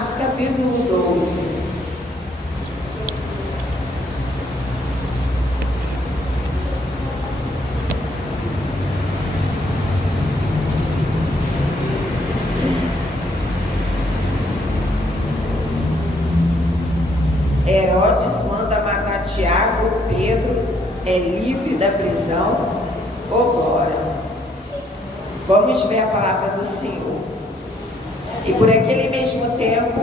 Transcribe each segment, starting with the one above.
Atos capítulo 12. Herodes manda matar Tiago, Pedro é livre da prisão. Oh, glória! Vamos ver a palavra do Senhor. E por aquele mesmo tempo,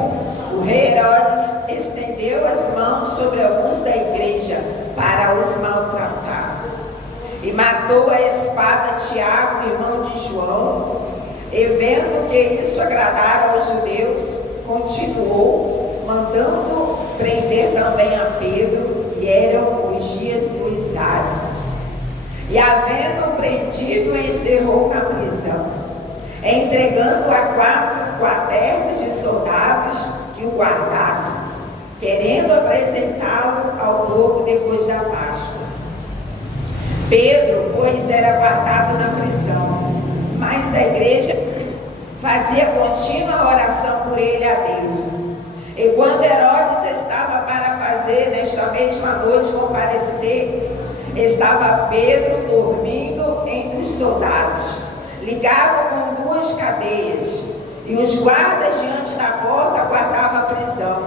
o rei Herodes estendeu as mãos sobre alguns da igreja para os maltratar. E matou a espada Tiago, irmão de João. E vendo que isso agradara aos judeus, continuou, mandando prender também a Pedro, e eram os dias dos asmos. E havendo prendido, encerrou na prisão, entregando a 4 quaternos de soldados que o guardassem, querendo apresentá-lo ao povo depois da Páscoa. Pedro, pois, era guardado na prisão, mas a igreja fazia contínua oração por ele a Deus. E quando Herodes estava para fazer nesta mesma noite comparecer, estava Pedro dormindo entre os soldados, ligado com 2 cadeias, e os guardas diante da porta guardavam a prisão.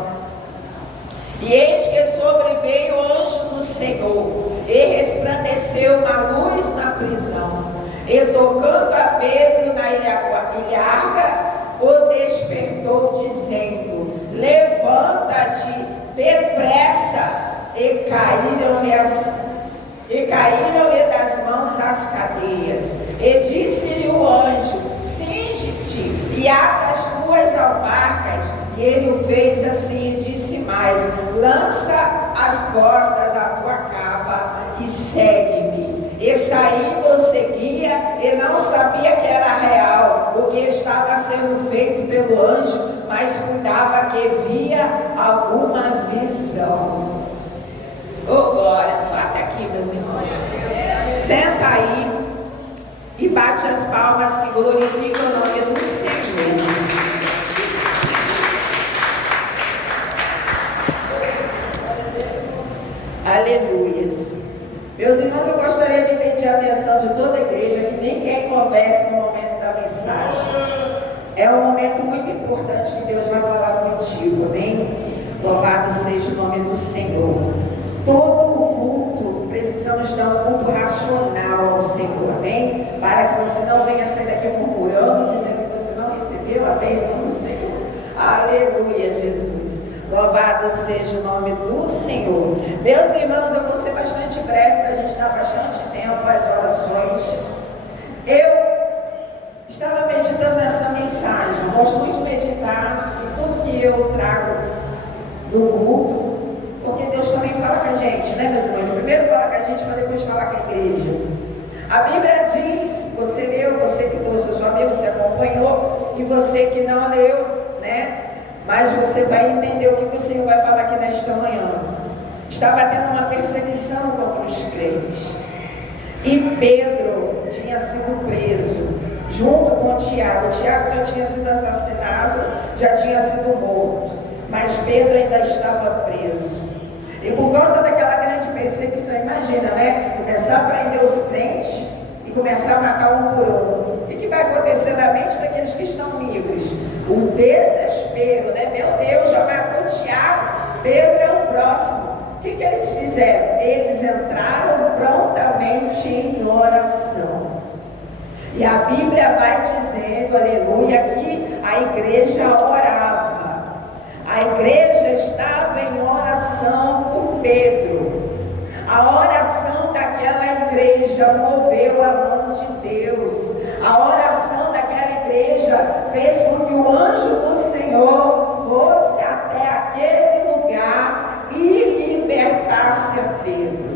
E eis que sobreveio o anjo do Senhor, e resplandeceu uma luz na prisão, e tocando a Pedro na ilharga, o despertou, dizendo: levanta-te depressa. E caíram-lhe das mãos as cadeias. E disse-lhe o anjo: cinge-te e ata as tuas alparcas. E ele o fez assim e disse mais: lança as costas a tua capa e segue-me. E saindo seguia, e não sabia que era real o que estava sendo feito pelo anjo, mas cuidava que via alguma visão. Oh, glória! Só até aqui, meus irmãos. Senta aí e bate as palmas que glorificam o nome do Senhor. Aleluias. Meus irmãos, eu gostaria de pedir a atenção de toda a igreja, que ninguém converse no momento da mensagem. É um momento muito importante que Deus vai falar contigo, amém? Louvado seja o nome do Senhor. Todo o culto, precisamos dar um culto racional ao Senhor, amém? Para que você não venha sair daqui murmurando, dizendo que você não recebeu a bênção do Senhor. Aleluia, Jesus. Louvado seja o nome do Senhor. Meus irmãos, eu vou ser bastante breve, para a gente dar bastante tempo às orações. Eu estava meditando nessa mensagem. Gosto muito de meditar em tudo que eu trago no culto, porque Deus também fala com a gente, né, meus irmãos? Primeiro fala com a gente, para depois falar com a igreja. A Bíblia diz, você leu, você que trouxe a sua Bíblia, você acompanhou, e você que não leu, né? Mas você vai entender o que o Senhor vai falar aqui nesta manhã. Estava tendo uma perseguição contra os crentes. E Pedro tinha sido preso, junto com Tiago. Tiago já tinha sido assassinado, já tinha sido morto. Mas Pedro ainda estava preso. E por causa daquela grande perseguição, imagina, né? Começar a prender os crentes e começar a matar um por um. O que vai acontecer na mente daqueles que estão livres? O desespero, né? Meu Deus, já matou Tiago, Pedro é o próximo. O que eles fizeram? Eles entraram prontamente em oração. E a Bíblia vai dizendo, aleluia, que a igreja orava. A igreja estava em oração por Pedro. A oração daquela igreja moveu a mão de Deus. A oração daquela igreja fez com que o anjo do Senhor fosse até aquele lugar e libertasse a Pedro.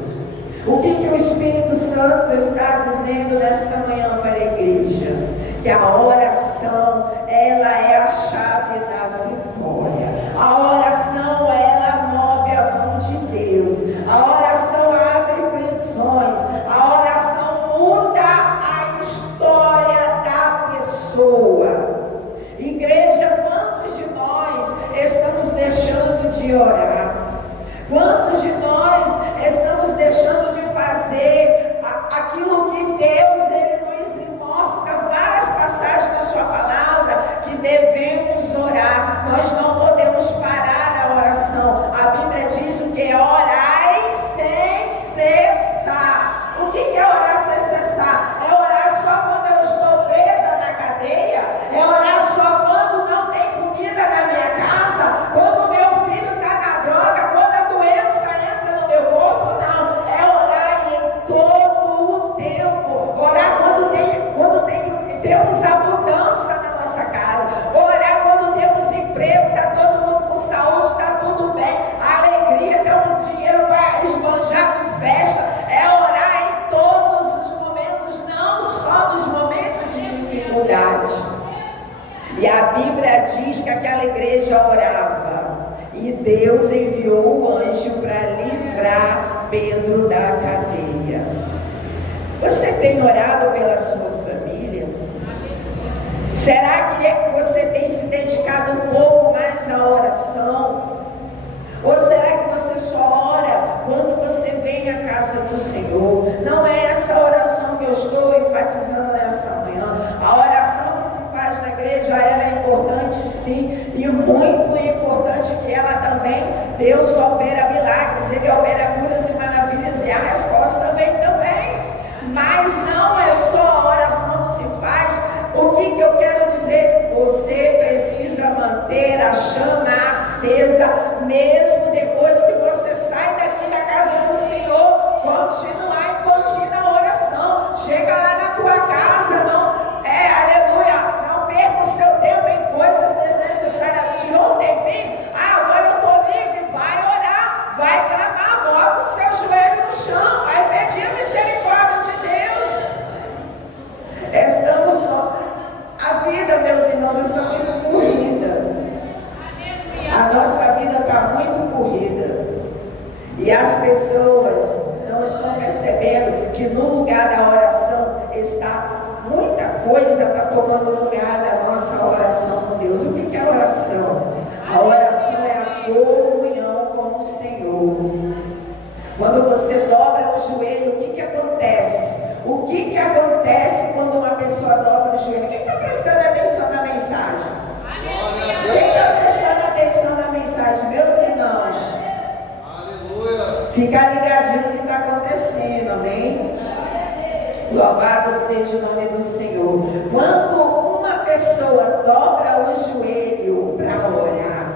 O que o Espírito Santo está dizendo nesta manhã para a igreja? Que a oração, ela é a chave da vitória. A oração, ela move a mão de Deus. A oração abre prisões. A oração muda a história da pessoa. Igreja, quantos de nós de orar? Quantos de nós estamos deixando de fazer aquilo que Deus, Ele nos mostra várias passagens na sua palavra, que devemos orar. Nós não podemos parar a oração. A Bíblia diz o que é orar sem cessar. O que é orar sem cessar? É orar só quando eu estou presa na cadeia? É orar só quando não tem comida na minha casa? Quando meu filho está na droga? Quando a doença entra no meu corpo? Não. É orar em todo o tempo. Orar quando temos abundância na nossa casa. Orar quando temos emprego, está todo mundo com saúde, está tudo bem, alegria, temos dinheiro para esbanjar com festa. É orar em todos os momentos, não só nos momentos de dificuldade. E a Bíblia diz que aquela igreja orava e Deus enviou o anjo para livrar Pedro da cadeia. Você tem orado pela sua família? Será que você tem se dedicado um pouco mais à oração? Ou será que você só ora quando você vem à casa do Senhor? Não é essa oração que eu estou enfatizando nessa manhã. A oração que se faz na igreja, ela é importante sim, e muito importante que ela também, Deus opera milagres, Ele opera curas e maravilhas, e a resposta vem também. Mas não é só a oração que se faz. O que eu quero dizer? Você precisa manter a chama acesa, mesmo depois que você sai daqui da casa do Senhor. Continuar em contínua oração. Chega lá na tua casa, aleluia, não perca o seu tempo em coisas desnecessárias. Tirou um tempinho? Agora eu estou livre. Vai orar, vai clamar, bota o seu joelho no chão, vai pedir a misericórdia de Deus. A vida, meus irmãos, está muito corrida. A nossa vida está muito corrida. E as pessoas não estão percebendo que no lugar da oração muita coisa está tomando lugar da nossa oração com Deus. O que é oração? A oração é a comunhão com o Senhor. Quando você dobra o joelho, o que acontece? O que acontece quando uma pessoa dobra o joelho? Quem está prestando atenção na mensagem? Quem está prestando atenção na mensagem? Meus irmãos, aleluia. Fica ligadinho no que está acontecendo, amém? Louvado seja o nome do Senhor. Quando uma pessoa dobra o joelho para orar,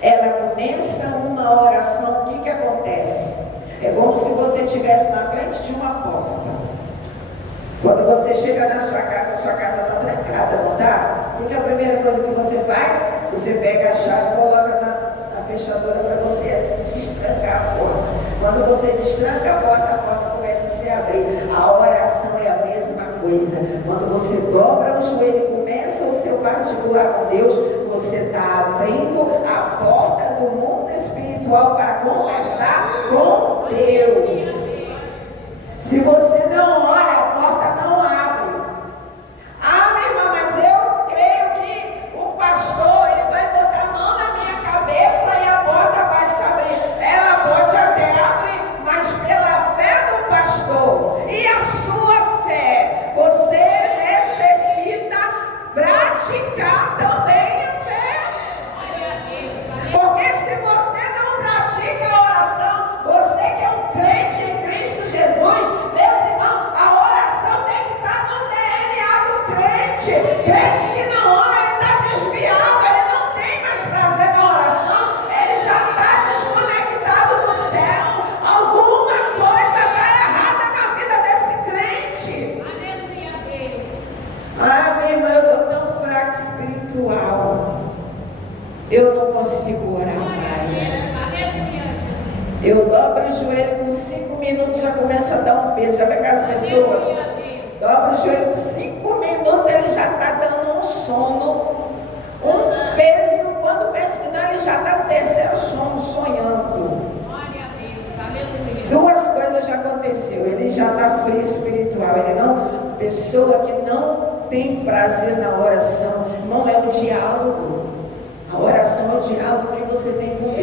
ela começa uma oração, o que acontece? É como se você estivesse na frente de uma porta. Quando você chega na sua casa está trancada, não está? O que é a primeira coisa que você faz? Você pega a chave e coloca na fechadura para você destrancar a porta. Quando você destranca a porta começa a se abrir. A oração é a mesma coisa. Quando você dobra o joelho e começa o seu particular com Deus, você está abrindo a porta do mundo espiritual para conversar com Deus. Se você não ora, a porta não abre. Minha irmã, mas eu creio que o pastor, ele vai botar a mão na minha cabeça e a porta vai se abrir. Ela pode até abrir, mas pela fé do pastor e a sua fé, você necessita praticar também a fé. Porque se você não pratica a oração, você que é um crente em Cristo Jesus, meus irmãos, a oração tem que estar no DNA do crente. Crente que não ora, ele está desviado, ele não tem mais prazer na oração, ele já está desconectado do céu. Alguma coisa está errada na vida desse crente. Aleluia, Deus. Minha irmã, eu estou tão fraca espiritual. Eu não consigo orar mais. Eu dobro o joelho com 5 minutos, já começa a dar um peso. Já vê que as pessoas dobra o joelho, 5 minutos ele já está dando um sono, um peso. Quando pensa que não, ele já está no terceiro sono, sonhando. Duas coisas já aconteceu. Ele já está frio espiritual. Ele não, pessoa que não tem prazer na oração, irmão, é o diálogo. A oração é o diálogo que você tem com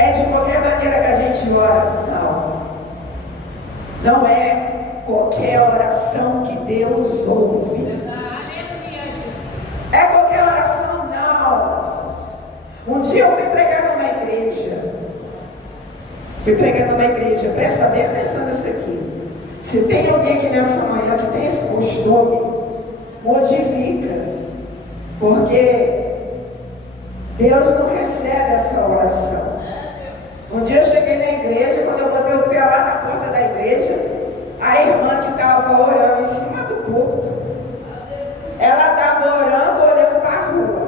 É de qualquer maneira que a gente ora? Não. Não é qualquer oração que Deus ouve. É qualquer oração? Não. Um dia eu fui pregar numa igreja. Presta bem atenção nisso aqui. Se tem alguém aqui nessa manhã que tem esse costume, modifica. Porque Deus não recebe essa oração. Um dia eu cheguei na igreja, quando eu botei o pé lá na porta da igreja, a irmã que estava orando em cima do púlpito, ela estava orando, olhando para a rua.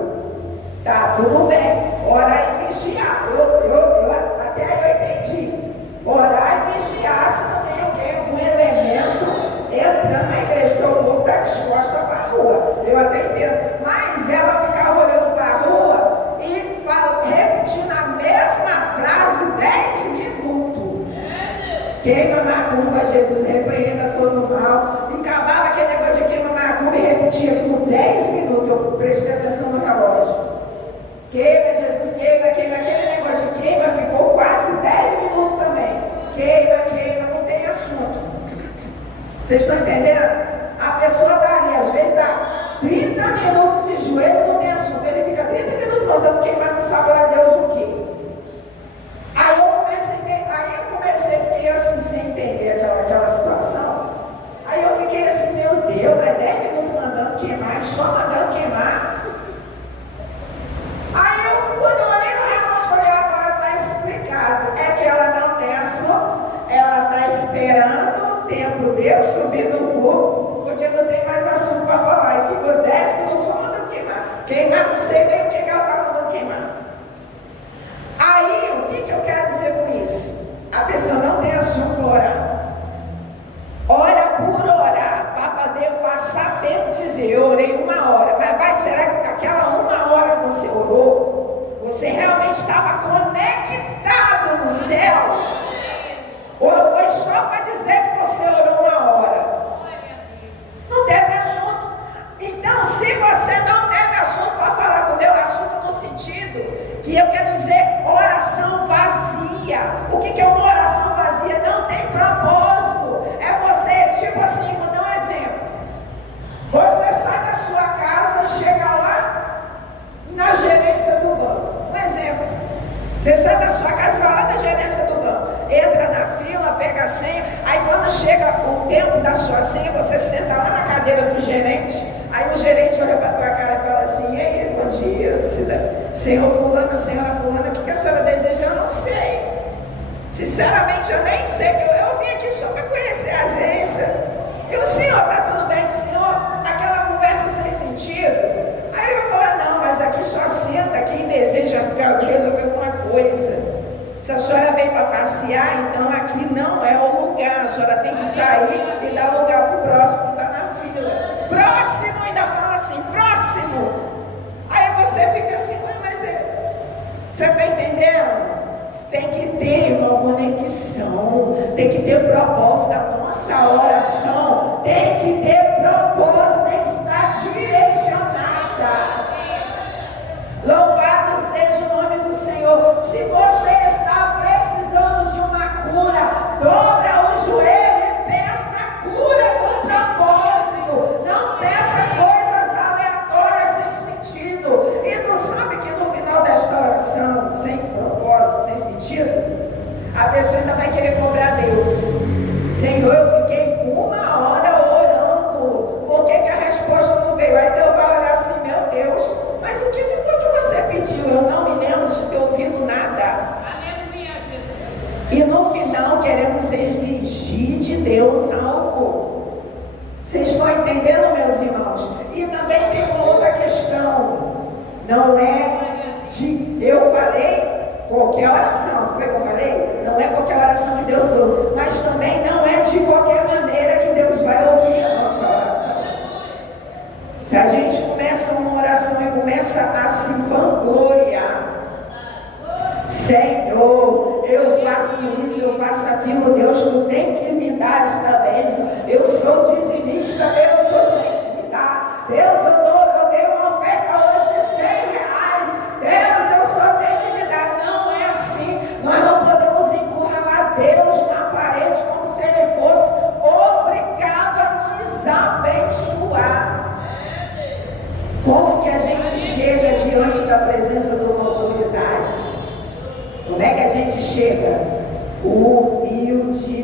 Tá, tudo bem, orar e vigiar. Até aí eu entendi. Orar e vigiar, se não tem alguém, algum elemento entrando na igreja, que eu vou para as costas para a rua. Eu até entendo. Mas ela ficava olhando para a rua e repetindo a mesma frase 10 minutos. Queima macumba, Jesus, repreenda todo mal. E acabava aquele negócio de queima macumba e repetia por 10 minutos. Eu prestei atenção no relógio. Queima, Jesus, queima. Aquele negócio de queima ficou quase 10 minutos também. Queima, não tem assunto. Vocês estão entendendo? A pessoa está ali, às vezes está 30 minutos de joelho, não tem assunto. Ele fica 30 minutos mandando queimar, não sabe a Deus o quê. Aí eu comecei, fiquei assim, sem entender aquela situação. Aí eu fiquei assim, meu Deus, é 10 minutos mandando queimar, só mandando queimar. Aí quando eu olhei no relógio, falei, agora está explicado. É que ela não tem assunto, ela está esperando o tempo Deus subir no corpo, porque não tem mais assunto para falar. E ficou 10 minutos só mandando queimar. Queimar, não sei nem o que ela está mandando queimar. Aí, o que eu quero dizer com isso? A pessoa não tem assunto para orar. Ora por orar, para poder passar tempo de dizer, eu orei 1 hora. Mas será que aquela 1 hora que você orou, você realmente estava conectado no céu? Ou foi só para dizer que você orou 1 hora? Não teve assunto. Então, se você não teve assunto para falar com Deus, assunto no sentido que eu quero dizer oração vazia. O que é uma oração vazia? Não tem propósito. É você, tipo assim, vou dar um exemplo. Você sai da sua casa, chega lá na gerência do banco. Um exemplo. Você sai da sua casa e vai lá na gerência do banco. Entra na fila, pega a senha. Aí quando chega o tempo da sua senha, você senta lá na cadeira do gerente. Aí o gerente olha para a tua cara e fala assim, e aí, bom dia, senhor fulano, senhora fulana, o que a senhora deseja? Eu não sei. Sinceramente, eu nem sei, que eu vim aqui só para conhecer a agência. E o senhor, tá tudo bem com o senhor? Aquela conversa sem sentido. Aí ele vai falar, não, mas aqui só senta quem deseja resolver alguma coisa. Se a senhora veio para passear, então aqui não é o lugar. A senhora tem que sair e dar lugar para o próximo que está na fila. Próximo, ainda fala assim, próximo. Aí você fica assim, mas você está entendendo? Tem que ter uma conexão, tem que ter propósito. A nossa oração tem que ter propósito, tem que estar direcionada. Louvado seja o nome do Senhor. Se você está precisando de uma cura, dobra o joelho e peça cura com propósito. Não peça coisas aleatórias sem sentido. E não sabe que no final desta oração, sem propósito, sem sentido, a pessoa ainda vai querer cobrar Deus. Senhor, eu fiquei 1 hora orando. Por que a resposta não veio? Aí Deus vai olhar assim, meu Deus, mas o que foi que você pediu? Eu não me lembro de ter ouvido nada. Aleluia, Jesus. E no final queremos exigir de Deus algo. Vocês estão entendendo, meus irmãos? E também tem uma outra questão. Não é de... Eu falei qualquer oração, não foi que eu falei? Não é qualquer oração que Deus ouve. Mas também não é de qualquer maneira que Deus vai ouvir a nossa oração. Se a gente começa uma oração e começa a se vangloriar, Senhor, eu faço isso, eu faço aquilo, Deus, tu tem que me dar esta bênção. Eu sou dizimista, eu sou sem me dar. Deus, eu dei uma oferta hoje de R$100. Deus, eu só tenho que me dar. Não é assim. Nós não podemos encurralar Deus na parede como se Ele fosse obrigado a nos abençoar. Como que a gente chega diante da presença de uma autoridade? Como é que a gente chega? Humildemente.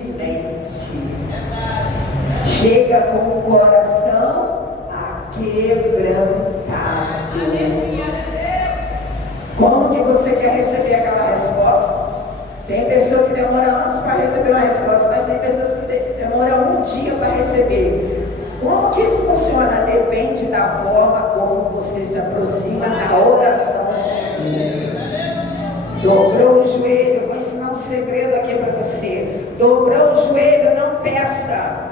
Chega com o coração aquebrantado. Como que você quer receber aquela resposta? Tem pessoa que demora anos para receber uma resposta, mas tem pessoas que demoram um dia para receber. Como que isso funciona? Depende da forma como você se aproxima da oração. Dobrou o joelho, eu vou ensinar um segredo aqui para você. Dobrou o joelho, não peça.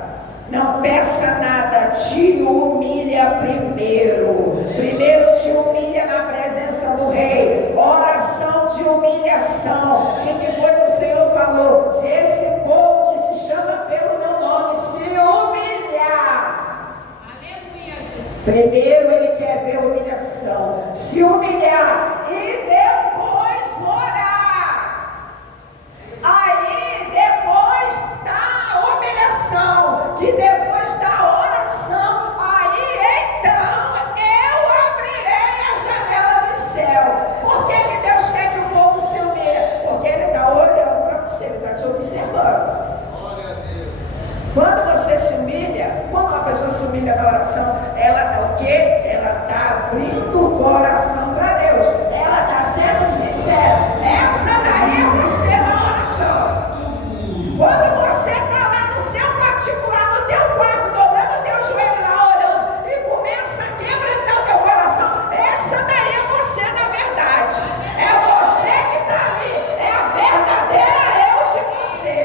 Não peça nada, te humilha primeiro. Primeiro te humilha na presença do rei. Oração de humilhação. O que foi que o Senhor falou? Se esse povo que se chama pelo meu nome se humilhar. Aleluia. Primeiro ele quer ver humilhação. Se humilhar e depois orar. Aí depois da humilhação, que depois da oração, aí então eu abrirei a janela do céu. Por que Deus quer que o povo se humilhe? Porque Ele está olhando para você, Ele está te observando. Quando você se humilha, quando uma pessoa se humilha na oração, ela está o quê? Ela está abrindo o coração para Deus. Ela está sendo sincera. Essa daí é você na oração. Quando você está lá no seu particular, no teu quarto, dobrando o teu joelho lá, orando, e começa a quebrantar o teu coração, essa daí é você na verdade. É você que está ali. É a verdadeira eu de você.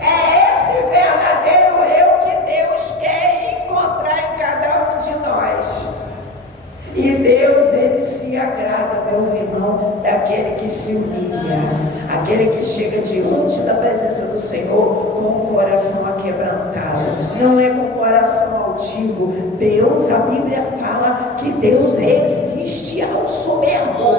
É esse verdadeiro eu que Deus quer encontrar em cada um de nós. E Deus, Ele se agrada, meus irmãos, daquele que se humilha, aquele que chega diante da presença do Senhor com o coração aquebrantado, não é com o coração altivo. Deus, a Bíblia fala que Deus resiste ao soberbo.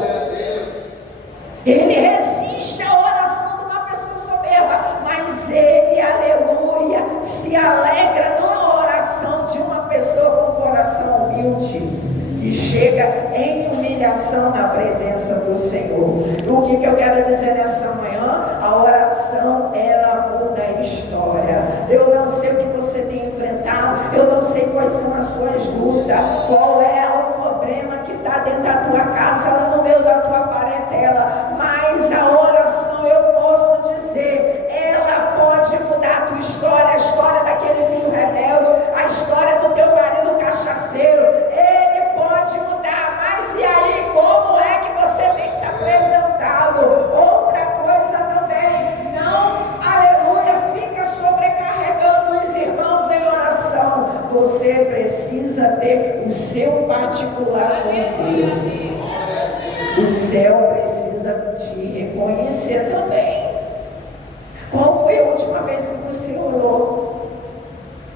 Ele resiste à oração de uma pessoa soberba, mas Ele, aleluia, se alegra na oração de uma pessoa com coração humilde, que chega em humilhação na presença do Senhor. O que eu quero dizer nessa manhã? A oração, ela muda a história. Eu não sei o que você tem enfrentado, eu não sei quais são as suas lutas, qual é o problema que está dentro da tua casa, lá no meio da tua parentela, mas a oração, eu posso dizer, ela pode mudar a tua história, a história daquele filho rebelde, a história do teu marido cachaceiro. Ele pode mudar, mas e aí, como é que você tem se apresentado? Outra coisa também, não, aleluia, fica sobrecarregando os irmãos em oração. Você precisa ter o seu particular com Deus. O céu precisa te reconhecer também. Qual foi a última vez que você orou?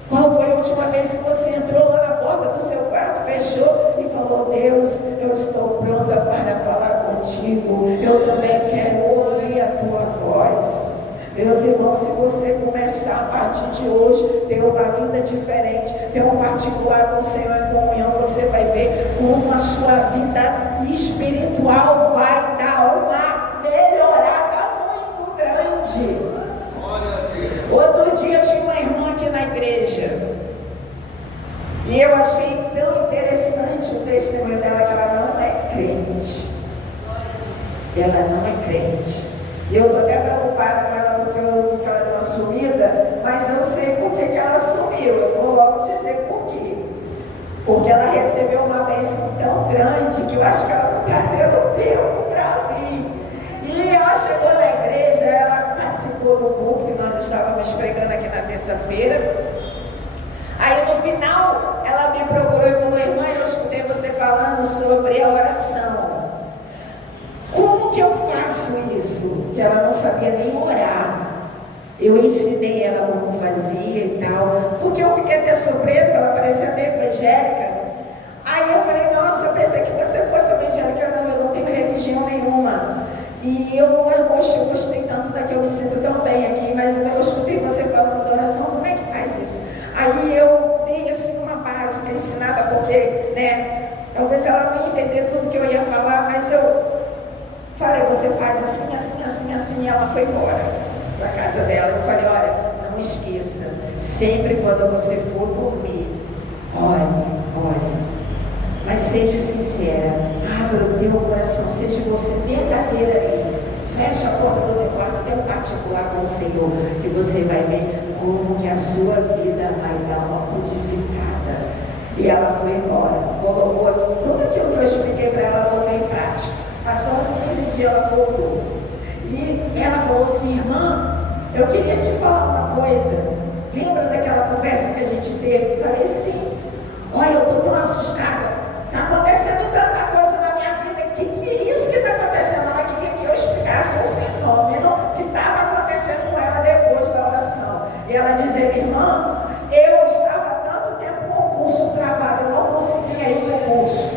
Qual foi a última vez que você entrou lá na porta do seu quarto, fechou e falou: Deus, eu estou pronta para falar contigo, eu também quero ouvir a tua voz. Meus irmãos, se você começar a partir de hoje, ter uma vida diferente, ter um particular com o Senhor em comunhão, você vai ver como a sua vida espiritual vai dar uma melhorada muito grande. Outro dia tinha uma irmã aqui na igreja e eu achei tão interessante o testemunho dela, que ela não é crente. Ela não é crente. E eu estou até preocupada com ela porque ela deu uma sumida, mas eu sei por que ela sumiu. Eu vou logo dizer por quê. Porque ela recebeu uma bênção tão grande que eu acho que ela não está tendo tempo para vir. E ela chegou na igreja, ela participou do culto que nós estávamos pregando aqui na terça-feira. Aí no final ela me procurou e falou: irmã, eu escutei você falando sobre a oração. Como que eu faço isso? Que ela não sabia nem orar. Eu ensinei ela como fazia e tal, porque eu fiquei até surpresa, ela parecia até evangélica. Aí eu falei: nossa, eu pensei que você fosse evangélica. Não, eu não tenho religião nenhuma. E eu gostei assim ela foi embora para casa dela. Eu falei, olha, não esqueça, sempre quando você for dormir, ore, mas seja sincera, abra o teu coração, seja você verdadeira aí. Fecha a porta do teu quarto, tem um particular com o Senhor, que você vai ver como que a sua vida vai dar uma modificada. E ela foi embora, colocou aqui tudo aquilo que eu expliquei para ela, colocou em prática. Passou uns 15 dias, ela voltou. E ela falou assim, irmã, eu queria te falar uma coisa. Lembra daquela conversa que a gente teve? Eu falei, sim. Olha, eu estou tão assustada. Está acontecendo tanta coisa na minha vida. Que é isso que está acontecendo? Ela queria que eu explicasse o fenômeno que estava acontecendo com ela depois da oração. E ela dizia, irmã, eu estava tanto tempo com o curso travado, eu não conseguia ir no curso.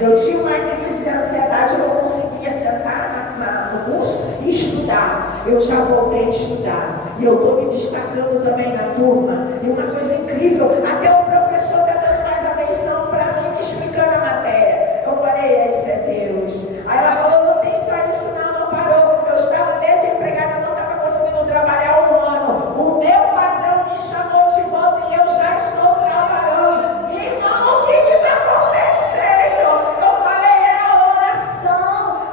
Eu tinha uma crise de ansiedade, eu não conseguia sentar no curso e estudar. Eu já voltei a estudar. E eu estou me destacando também na turma. E uma coisa incrível, até o professor está dando mais atenção para mim, me explicando a matéria. Eu falei, esse é Deus. Aí ela falou, não tem só isso não parou. Eu estava desempregada, não estava conseguindo trabalhar um ano. O meu patrão me chamou de volta e eu já estou trabalhando. Irmão, o que está acontecendo? Eu falei, é a oração.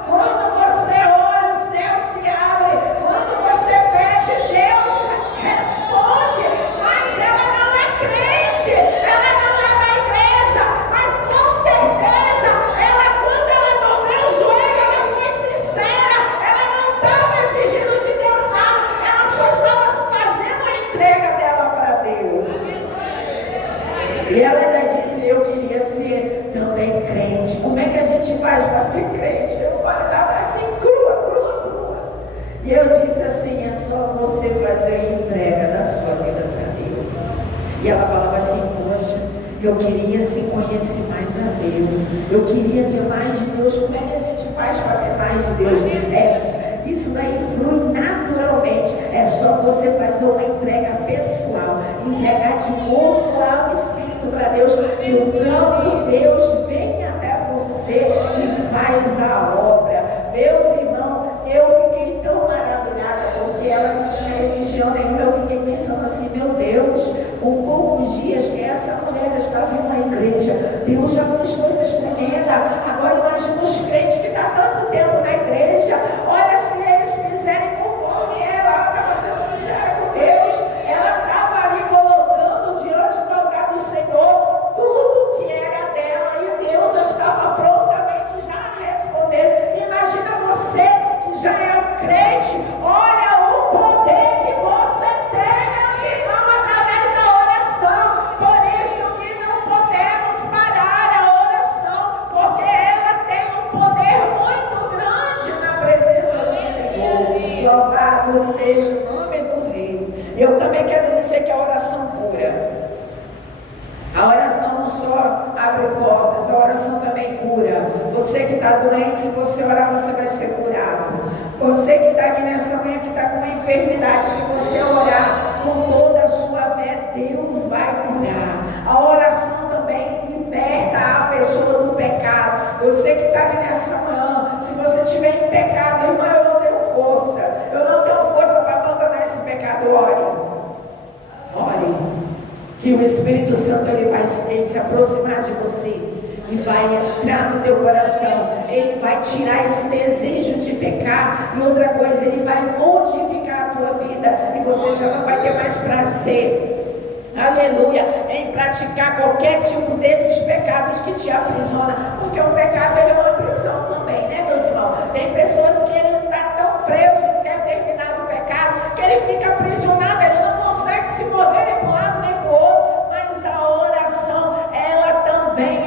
Quando você ora, o céu se abre. Quando você pede, Deus responde. Mas ela não é crente, ela não é da igreja, mas com certeza, quando ela dobrou o joelho, ela foi sincera, ela não estava exigindo de Deus nada, ela só estava fazendo a entrega dela para Deus. E ela ainda disse, eu queria ser também crente. Como é que a gente faz para ser crente? Eu estava assim, crua. E eu disse assim, é só você fazer a entrega da sua vida para Deus. E ela falava assim, poxa, eu queria se conhecer mais a Deus. Eu queria ter mais de Deus. Como é que a gente faz para ter mais de Deus? Isso daí flui naturalmente. É só você fazer uma entrega pessoal. Entregar de corpo, alma e espírito para Deus. Que o próprio Deus vem até você e faz a obra. Meus irmãos, eu fiquei tão maravilhada, porque ela não tinha religião nenhuma. Eu fiquei pensando assim, meu Deus, com poucos dias que essa mulher estava em uma igreja, Deus já fez coisas tremendas. Agora imagina os crentes que estão tanto tempo na igreja. Olha, se eles fizerem conforme ela estava sendo sincera com Deus, ela estava ali colocando diante do altar do Senhor tudo que era dela e Deus estava prontamente já a responder. Imagina você que já é um crente, olha o poder que você tem, meus irmãos, através da oração. Por isso que não podemos parar a oração, porque ela tem um poder muito grande na presença do Senhor. Louvado seja o nome do Rei. Eu também quero dizer que a oração cura. A oração não só abre portas, a oração também cura. Você que está doente, se você orar, você vai ser curado. Você que está aqui nessa manhã, que está com uma enfermidade, se você orar com toda a sua fé, Deus vai curar. A oração também liberta a pessoa do pecado. Você que está aqui nessa manhã, se você estiver em pecado, irmão, eu não tenho força. Eu não tenho força para abandonar esse pecado. Ore. Que o Espírito Santo ele vai se aproximar de você e vai entrar no teu coração. Ele vai tirar esse desejo de pecar. E outra coisa, ele vai modificar a tua vida e você já não vai ter mais prazer, aleluia, em praticar qualquer tipo desses pecados que te aprisiona, porque o pecado ele é uma prisão também, né, meus irmãos? Tem pessoas que ele está tão preso em determinado pecado que ele fica aprisionado, ele não consegue se mover nem para um lado nem para o outro. Mas a oração, ela também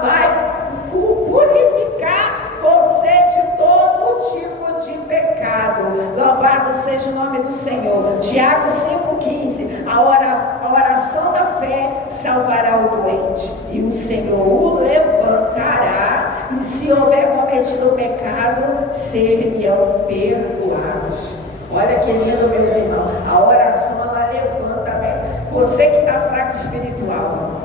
vai purificar você de todo tipo de pecado. Louvado seja o nome do Senhor. Tiago 5,15. A oração da fé salvará o doente, e o Senhor o levantará, e se houver cometido pecado, seriam perdoados. Olha que lindo, meus irmãos. A oração, ela levanta mesmo. Você que está fraco espiritual,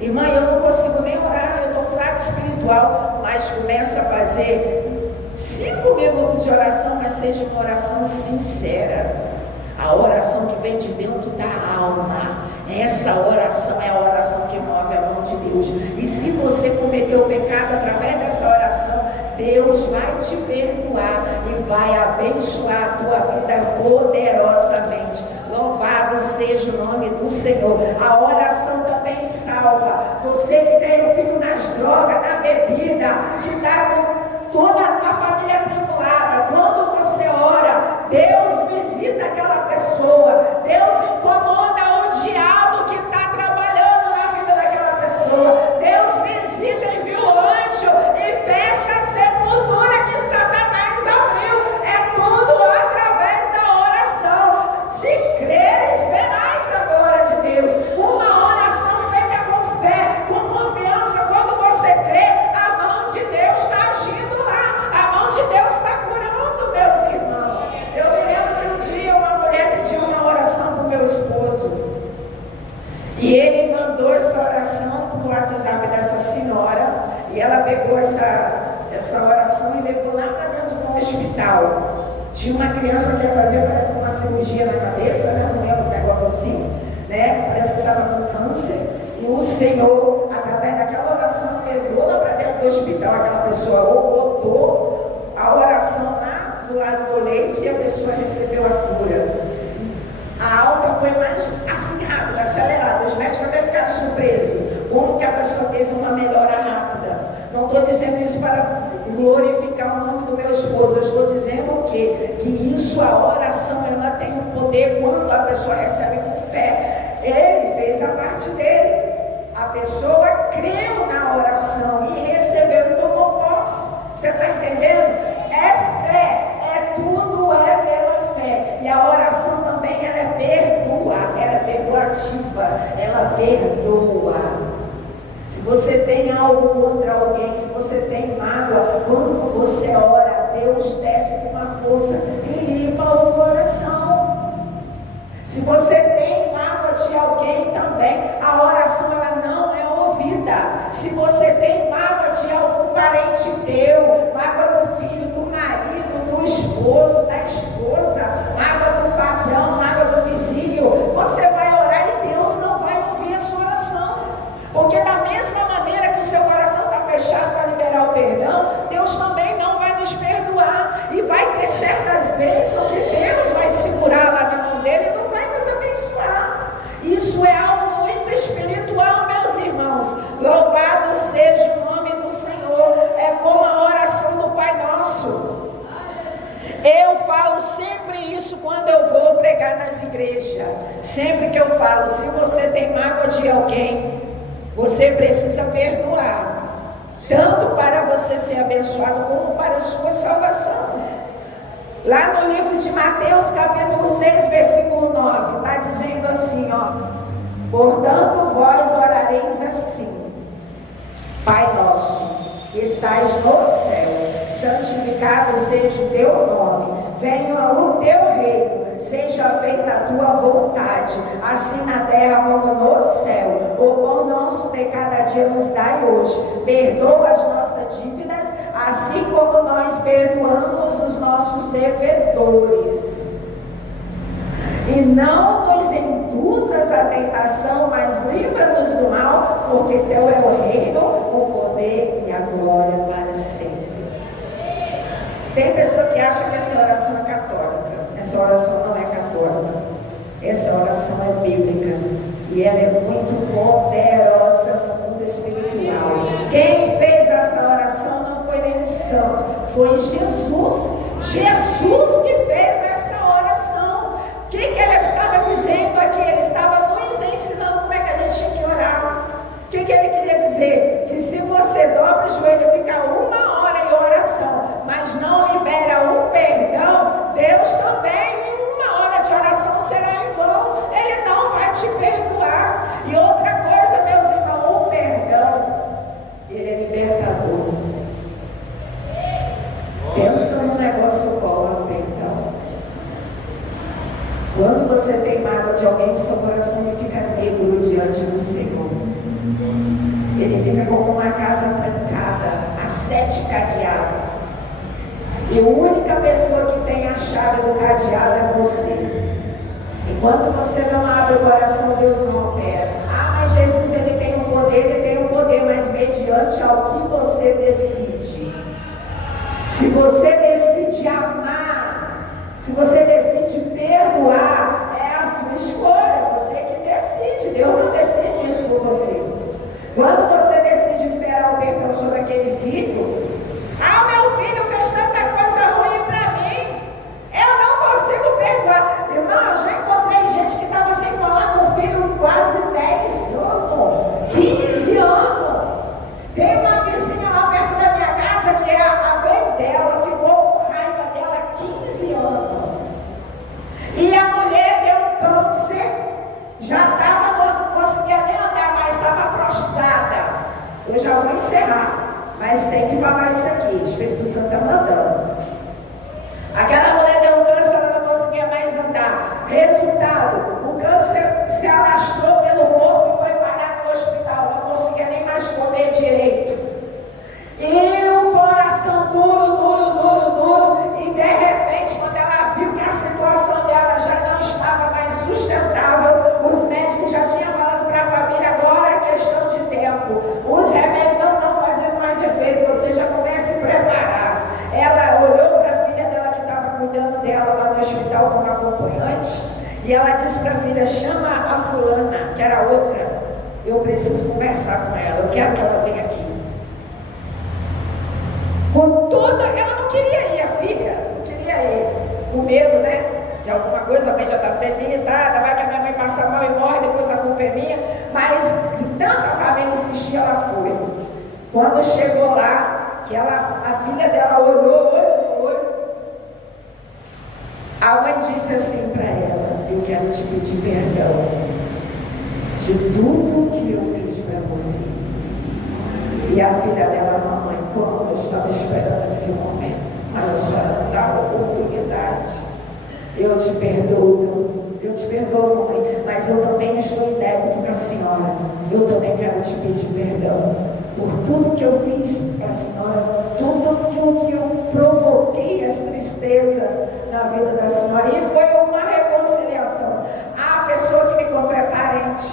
irmã, eu não consigo nem orar, eu estou fraco espiritual, mas começa a fazer 5 minutos de oração, mas seja uma oração sincera. A oração que vem de dentro da alma. Essa oração é a oração que move a mão de Deus. E se você cometeu pecado através dessa oração, Deus vai te perdoar e vai abençoar a tua vida poderosamente. Louvado seja o nome do Senhor. A oração também salva. Você que tem um filho nas drogas, na bebida, que está com toda a família atribulada, quando você ora, Deus visita aquela pessoa. Deus incomoda o diabo que está trabalhando na vida daquela pessoa. Deus visita, envia o anjo e fecha a sepultura que Satanás abriu. É tudo através da oração. Se creres, verás a glória de Deus. Uma oração feita com fé, com confiança. Quando você crê, a mão de Deus está agindo lá. A mão de Deus está curando, meus irmãos. Eu me lembro que um dia uma mulher pediu uma oração para o meu esposo. E ele mandou essa oração para o WhatsApp dessa senhora. E ela pegou essa oração e levou lá para dentro do hospital. Tinha uma criança que ia fazer, parece que uma cirurgia na cabeça, né? Não lembro, um negócio assim, né? Parece que estava com câncer. E o Senhor, através daquela oração, levou lá para dentro do hospital. Aquela pessoa botou a oração lá do lado do leito e a pessoa recebeu a cura. A alta foi mais assim rápida, acelerada. Os médicos até ficaram surpresos como que a pessoa teve uma melhora rápida. Não estou dizendo isso para glorificar o nome do meu esposo. Eu estou dizendo o quê? Que isso, a oração, ela tem um poder quando a pessoa recebe com fé. Ele fez a parte dele. A pessoa creu na oração e recebeu e tomou posse. Você está entendendo? É fé. Tudo é pela fé. E a oração também, ela perdoa, ela é perdoativa, ela perdoa. Se você tem algo contra alguém, se você tem mágoa, quando você ora, Deus desce com uma força e limpa o coração. Se você tem mágoa de alguém também, a oração ela não é ouvida. Se você tem mágoa de algum parente teu, mágoa do filho, do marido, do esposo, da esposa, mágoa do patrão, mágoa do vizinho, você vai orar e Deus não vai ouvir a sua oração. Porque da mesma maneira que o seu coração está fechado para liberar o perdão, Deus também não vai nos perdoar. E vai ter certas bênçãos que Deus vai segurar lá na mão dele e não vai nos abençoar. Isso é algo muito espiritual, meus irmãos. Louvado seja o nome do Senhor. É como a oração do Pai Nosso. Eu falo sempre isso quando eu vou pregar nas igrejas. Sempre que eu falo, se você tem mágoa de alguém, você precisa perdoar. Tanto para você ser abençoado, como para a sua salvação. Lá no livro de Mateus, capítulo 6, versículo 9, está dizendo assim, ó. Portanto, vós orareis assim: Pai nosso, que estais no céu, santificado seja o teu nome, venha o teu reino, seja feita a tua vontade, assim na terra como no céu. O pão nosso de cada dia nos dai hoje, perdoa as nossas dívidas, assim como nós perdoamos os nossos devedores. E não nos induzas à tentação, mas livra-nos do mal, porque teu é o reino, o poder e a glória para sempre. Tem pessoa que acha que essa oração é católica. Essa oração não é católica. Essa oração é bíblica. E ela é muito poderosa no mundo espiritual. Quem fez essa oração não foi nenhum santo, foi Jesus. Jesus que fez essa oração. O que ele estava dizendo aqui? Ele estava nos ensinando como é que a gente tinha que orar. O que ele queria dizer? Que se você dobra o joelho e fica 1 hora em oração, mas não libera o perdão, Deus também em 1 hora de oração será em vão. Ele não vai te perdoar. E outra coisa, meus irmãos, o perdão, ele é libertador. Pensa num negócio bom, o perdão. Quando você tem mágoa de alguém, seu coração ele fica negro diante do Senhor. Ele fica como uma casa trancada, a 7 cadeados. E a única pessoa que tem a chave do cadeado é você. Enquanto você não abre o coração, Deus não opera. Ah, mas Jesus ele tem o poder, mas mediante ao que você decide. Se você decide amar, se você decide perdoar, é a sua escolha, você que decide, Deus não decide isso por você. Quando você decide liberar o perdão sobre aquele filho, ah, meu filho fez tanta coisa ruim para mim, eu não consigo perdoar. Irmão, eu já encontrei gente que estava sem falar com o filho quase 10 anos, 15 anos. Tem uma vizinha lá perto da minha casa que a mãe dela ficou com raiva dela 15 anos. E a mulher deu câncer, já estava, não conseguia nem andar mais, estava prostrada. Eu já vou encerrar, mas tem que falar isso aqui, o Espírito Santo está mandando. Aquela mulher deu câncer, ela não conseguia mais andar. Resultado, o câncer se alastrou pelo corpo e foi parar no hospital, não conseguia nem mais comer direito. E o coração duro, e de repente, quando ela viu que a situação dela já não estava mais sustentável, os médicos já tinham falado para a família, agora é questão de tempo, os remédios não estão fazendo mais efeito, você já começa a se preparar. Ela olhou para a filha dela que estava cuidando dela lá no hospital como acompanhante, e ela disse para a filha, chama a fulana, que era outra, eu preciso conversar com ela, eu quero que ela venha aqui. Com toda, ela não queria ir, a filha, não queria ir, com medo, né, de alguma coisa, a mãe já estava debilitada, vai que a minha mãe passa mal e morre, depois a culpa é minha, mas de tanta família insistir, ela foi. Quando chegou lá, que a filha dela olhou, a mãe disse assim para ela, eu quero te pedir perdão de tudo que eu fiz para você. E a filha dela, mamãe, como eu estava esperando esse momento, mas a senhora não dá a oportunidade. Eu te perdoo, mãe, mas eu também estou em débito para a senhora. Eu também quero te pedir perdão por tudo que eu fiz para a senhora, tudo aquilo que eu provoquei essa tristeza na vida da senhora. E foi uma reconciliação. A pessoa que me contou é parente.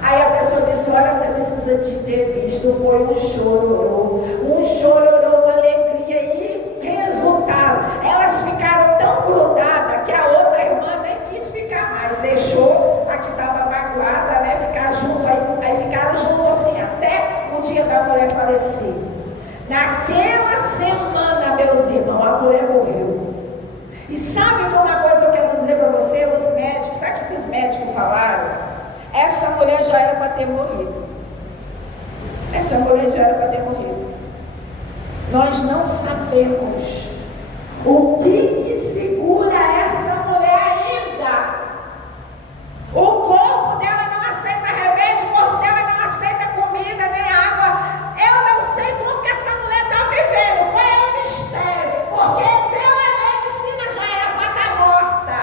Aí a pessoa disse, olha, você precisa de ter visto, foi um chororô, uma alegria e resultado. Elas ficaram tão grudadas que a outra irmã nem quis ficar mais, deixou a que estava magoada, né, ficar junto, aí ficaram juntos assim, até o dia da mulher falecer. Naquela semana, meus irmãos, a mulher morreu. E sabe que uma coisa eu quero dizer para você, os médicos, sabe o que os médicos falaram? Essa mulher já era para ter morrido. Nós não sabemos o que segura essa mulher ainda. O corpo dela não aceita remédio, o corpo dela não aceita comida nem água. Eu não sei como que essa mulher está vivendo. Qual é o mistério? Porque pela medicina já era para estar morta.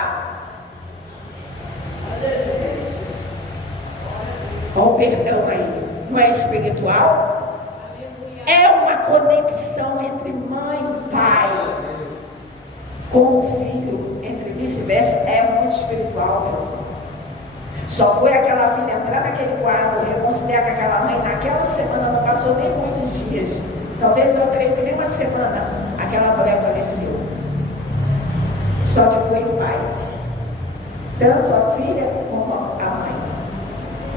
Olha o perdão aí. Não é espiritual? É uma conexão entre mãe e pai com o filho, entre vice-versa. É muito espiritual mesmo. Só foi aquela filha entrar naquele quarto, reconciliar com aquela mãe. Naquela semana, não passou nem muitos dias. Talvez eu creio que nem uma semana aquela mulher faleceu. Só que foi em paz. Tanto a filha como a mãe.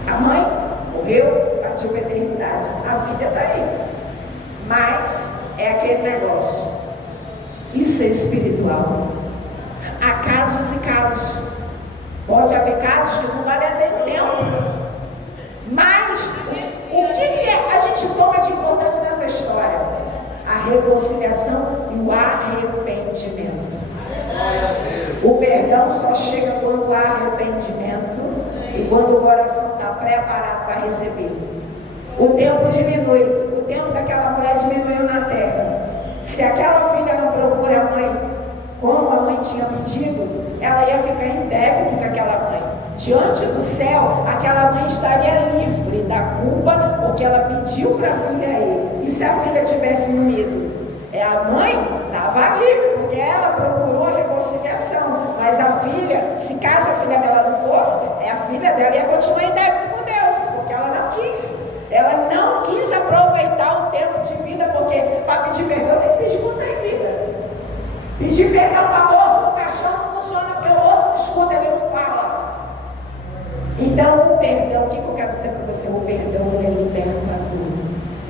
A mãe morreu, partiu para a eternidade. A filha está aí. Mas é aquele negócio. Isso é espiritual. Há casos e casos. Pode haver casos que não valem até tempo. Mas o que a gente toma de importante nessa história? A reconciliação e o arrependimento. O perdão só chega quando há arrependimento e quando o coração está preparado para receber. O tempo diminui. O tempo daquela mulher diminuiu na terra. Se aquela filha não procura a mãe, como a mãe tinha pedido, ela ia ficar em débito com aquela mãe. Diante do céu, aquela mãe estaria livre da culpa, porque ela pediu para a filha ir. E se a filha tivesse ido? A mãe estava livre, porque ela procurou a reconciliação. Mas a filha, se caso a filha dela não fosse, a filha dela ia continuar em débito com Deus, porque ela não quis. Ela não quis aproveitar o tempo de vida, porque para pedir perdão tem que pedir conta em vida. Pedir perdão para morto, o caixão não funciona, porque o outro não escuta, ele não fala. Então o perdão, o que eu quero dizer para você? O perdão ele liberta tudo.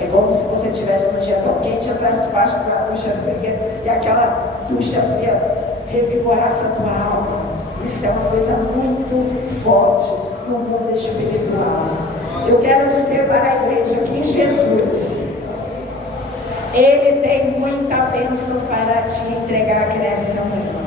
É como se você estivesse num dia tão quente, entrasse debaixo de uma ducha fria, e aquela ducha fria revigorasse a tua alma. Isso é uma coisa muito forte no mundo espiritual. Eu quero dizer para a igreja que Jesus, Ele tem muita bênção para te entregar aqui nessa manhã.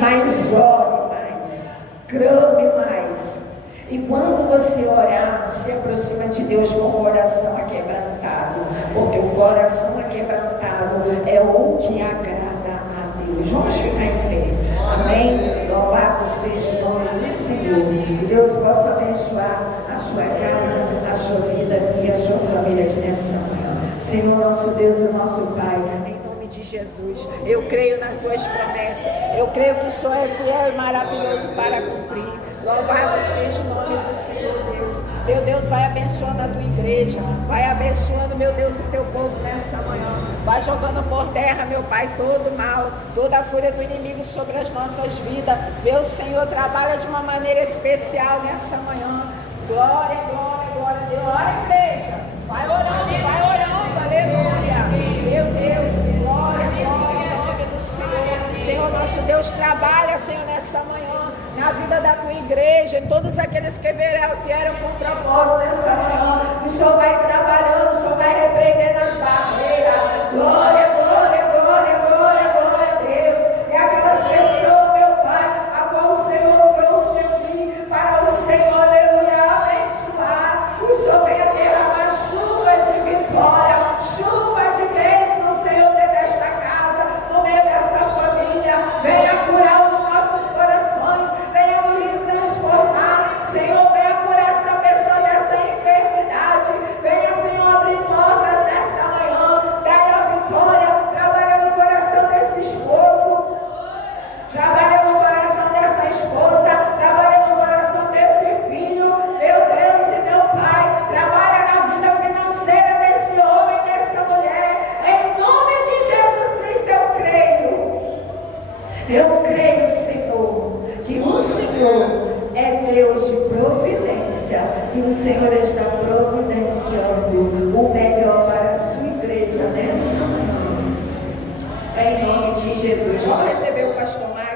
Mas ore mais, clame mais. E quando você orar, se aproxima de Deus com o coração aquebrantado, porque o coração aquebrantado é o que agrada a Deus. Vamos ficar em pé. Amém? Louvado seja o nome do Senhor. Que Deus possa abençoar a sua casa, a sua vida e a sua família aqui nessa manhã. Senhor, nosso Deus e nosso Pai, em nome de Jesus, eu creio nas tuas promessas. Eu creio que o Senhor é fiel e maravilhoso para cumprir. Louvado seja o nome do Senhor Deus. Meu Deus, vai abençoando a tua igreja. Vai abençoando, meu Deus, o teu povo nessa manhã. Vai jogando por terra, meu Pai, todo mal, toda a fúria do inimigo sobre as nossas vidas. Meu Senhor, trabalha de uma maneira especial nessa manhã. Glória, glória, glória a Deus. Ora, igreja. Vai orando, aleluia. Meu Deus, glória, glória, em nome do Senhor. Senhor, nosso Deus, trabalha, Senhor, nessa manhã. Na vida da tua igreja, todos aqueles que vieram com propósito nessa manhã, o Senhor vai trabalhando, o Senhor vai repreendendo as barreiras. Glória, glória, glória, glória, glória a Deus. E aquelas pessoas, meu Pai, a qual o Senhor trouxe aqui para o Senhor, aleluia, abençoar. O Senhor venha derramar chuva de vitória, chuva de bênção, Senhor, dentro desta casa, no meio dessa família. Venha curar os nossos corações. Venha nos transformar, Senhor, venha curar essa pessoa dessa enfermidade, venha, Senhor, abrir portas nesta manhã, dai a vitória, trabalha no coração desse esposo, trabalha no coração dessa esposa, trabalha no coração desse filho, meu Deus e meu Pai, trabalha na vida financeira desse homem, dessa mulher, em nome de Jesus Cristo eu creio, Senhor, que o Senhor é Deus de providência e o Senhor está providenciando o melhor para a sua igreja nessa manhã. Em nome de Jesus. Vamos receber o pastor Mário.